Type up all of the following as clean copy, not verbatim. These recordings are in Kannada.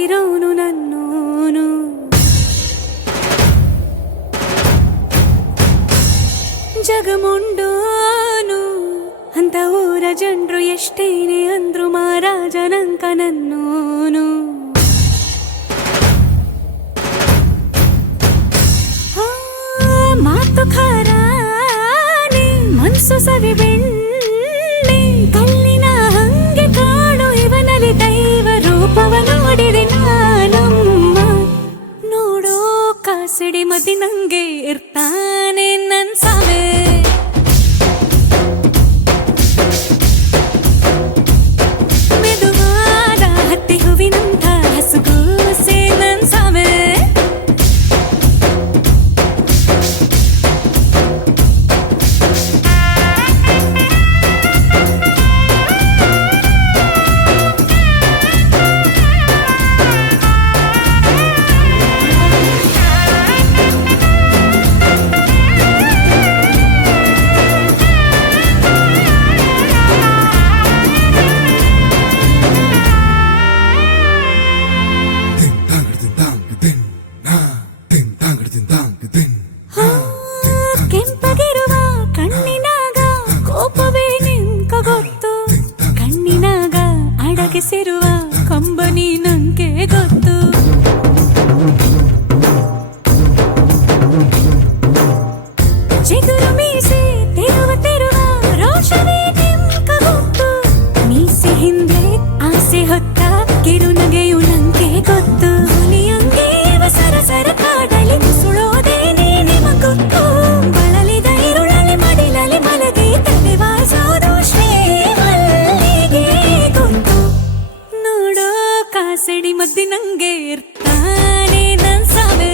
ಪ್ರೀತಿಸಿರೋನು ನನ್ನೋನು. ಜಗಮುಂಡೋನು ಅಂತ ಊರ ಜನರು ಎಷ್ಟೇನೆ ಅಂದ್ರು ಮಹಾರಾಜನಂಕ ನನ್ನೋನು. ಮಾತು ಖಾರಾನೆ ಮನ್ಸು ಸವಿ ಬೆಣ್ಣೆ ಕಲ್ಲಿನ ಹಂಗೆ ಕಾಣು ಇವನಲ್ಲಿ ದೈವ ರೂಪವ ನೋಡಿದೆ ನಾನಮ್ಮ. ನೋಡೋ ಕಾಸಡಿ ಮದಿ ನಂಗೆ ಇರ್ತಾನೆ ನನ್ ಸಾವೆ. ಮೆದುವಾದ ಹತ್ತಿ ಹೂವಿನಂಥ ಹಸುಗೂಸೆ ನನ್ ಸಾವೆ. ಕೆಂಪಗಿರುವ ಕಣ್ಣಿನಾಗ ಕೋಪವೇ ನಿಂಕ ಗೊತ್ತು, ಕಣ್ಣಿನಾಗ ಅಡಗಿಸಿರುವ ಕಂಬನಿ ನಂಗೆ ಗೊತ್ತು. ಚಿಗುರು ಮೀಸೆ ತಿರುವ ರೋಷವೇ ನಿಂಕ ಗೊತ್ತು, ಮೀಸೆ ಹಿಂದೆ ಆಸೆ ಹೊತ್ತ ಕಿರುನಗೆಯು ನಂಗೆ ಗೊತ್ತು. ಹುಲಿಯಂಗೆ ಸರಸರ ಕಾಡಲಿ ಸುಳೋದೇ ನಿಮ ಗೊತ್ತು, ಬಳಲಿದ ಇರುಳಲಿ ಮಡಿಲಲಿ ಮಲಗಿ ತಲೆ ವಾಸೋದು ಶ್ರೀಮಲ್ಲಿಗೆ ಗೊತ್ತು. ನೋಡೋ ಕಾಸಡಿ ಮದ್ದಿ ನಂಗೆ ಇರ್ತಾನೆ ನನ್ ಸಾವೆ.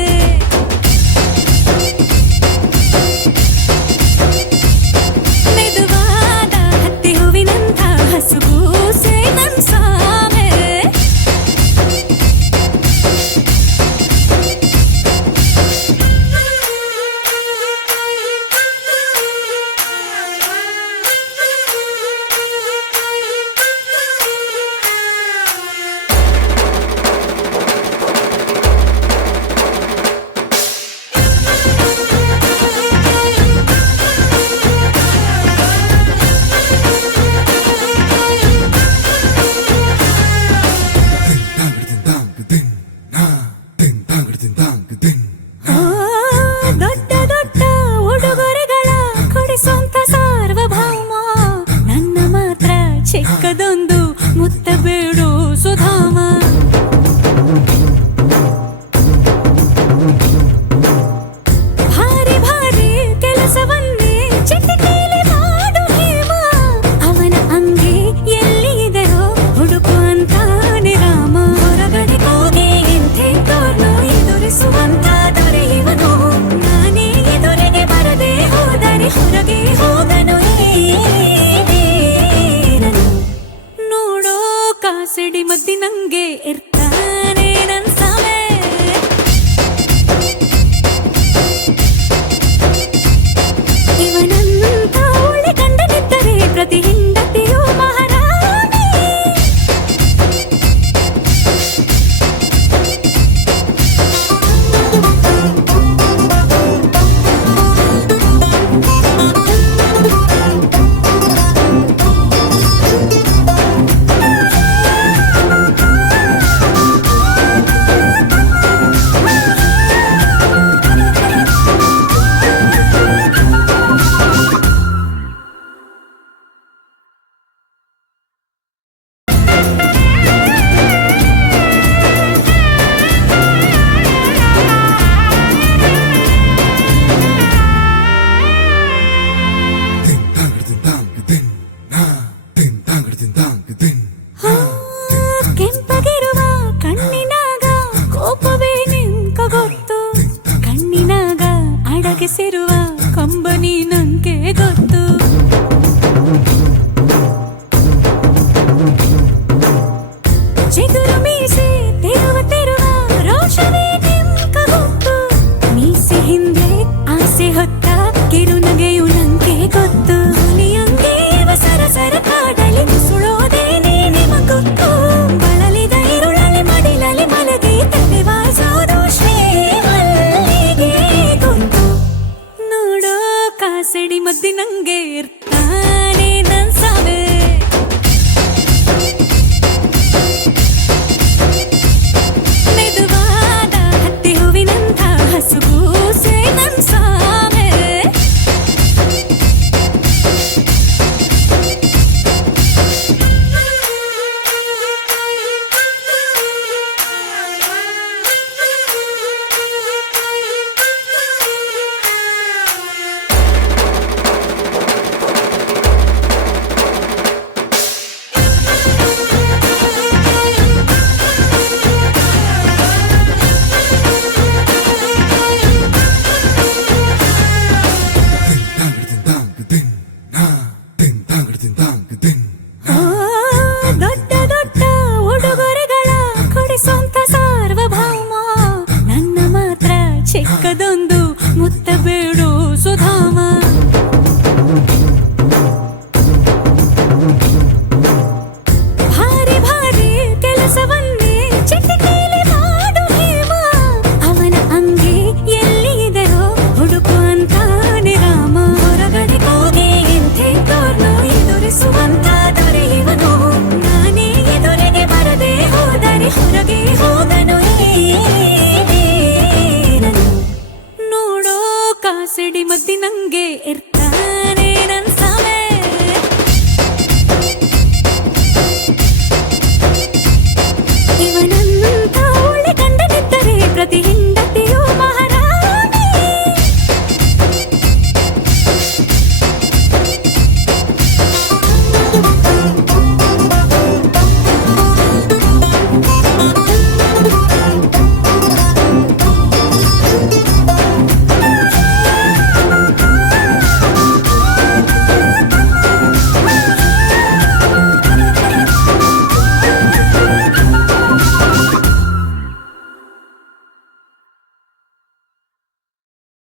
ಮೆದುವಾದ ಹತ್ತಿ ಹೂವಿನಂಥ ಹಸುಗೂಸೆ ನನ್ ಸಾವೆ. ದೊಡ್ಡ ದೊಡ್ಡ ಉಡುಗೊರೆಗಳ ಕೊಡಿಸೋಂತ ಸಾರ್ವಭೌಮ ನನ್ನ ಮಾತ್ರ ಚಿಕ್ಕದೊಂದು ಮುತ್ತ ಬೇಡೋ ಸುಧಾಮ. ಭಾರಿ ಭಾರಿ ಕೆಲಸವನ್ನೇ ಚಿಟಿಕೆಯಲ್ಲಿ ಮಾಡು ಹೇಮ, ಅವನ ಅಂಗೆ ಎಲ್ಲಿ ಇದೆಯೋ ಹುಡುಕು ಅಂತಾನೆ ರಾಮ. ಹೊರಗಡೆ ಹೋಗಿ ಎಂಥೆಂಥೋರ್ನೋ ಎದುರಿಸುವಂತ ದೊರೆಯುವನು, ನಾನೇ ಎದುರಿಗೆ ಬರದೆ ಹೋದರೆ ಹೊರಗೆ ಹೋಗನು. ತಡ್ದಿಂದ